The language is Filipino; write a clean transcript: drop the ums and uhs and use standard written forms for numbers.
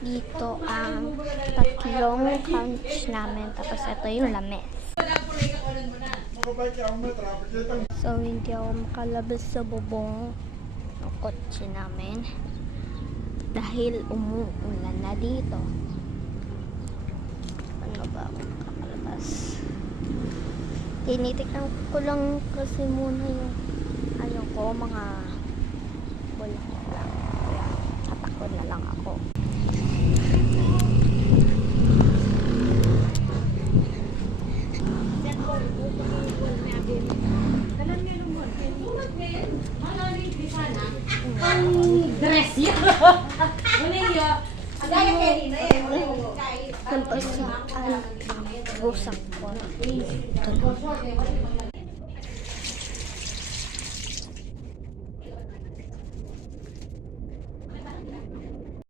Dito ang tatlong couch namin. Tapos ito yung lames. So, hindi ako makalabas sa bubong ng kotse namin. Dahil umuulan na dito. Ano ba ako makalabas? Tinitignan ko lang kasi muna yung ano ko, mga bulaklak lang. Kaya tatakot na lang ako. Dress ya. Nampasaan ang rusak ko. Ito lang.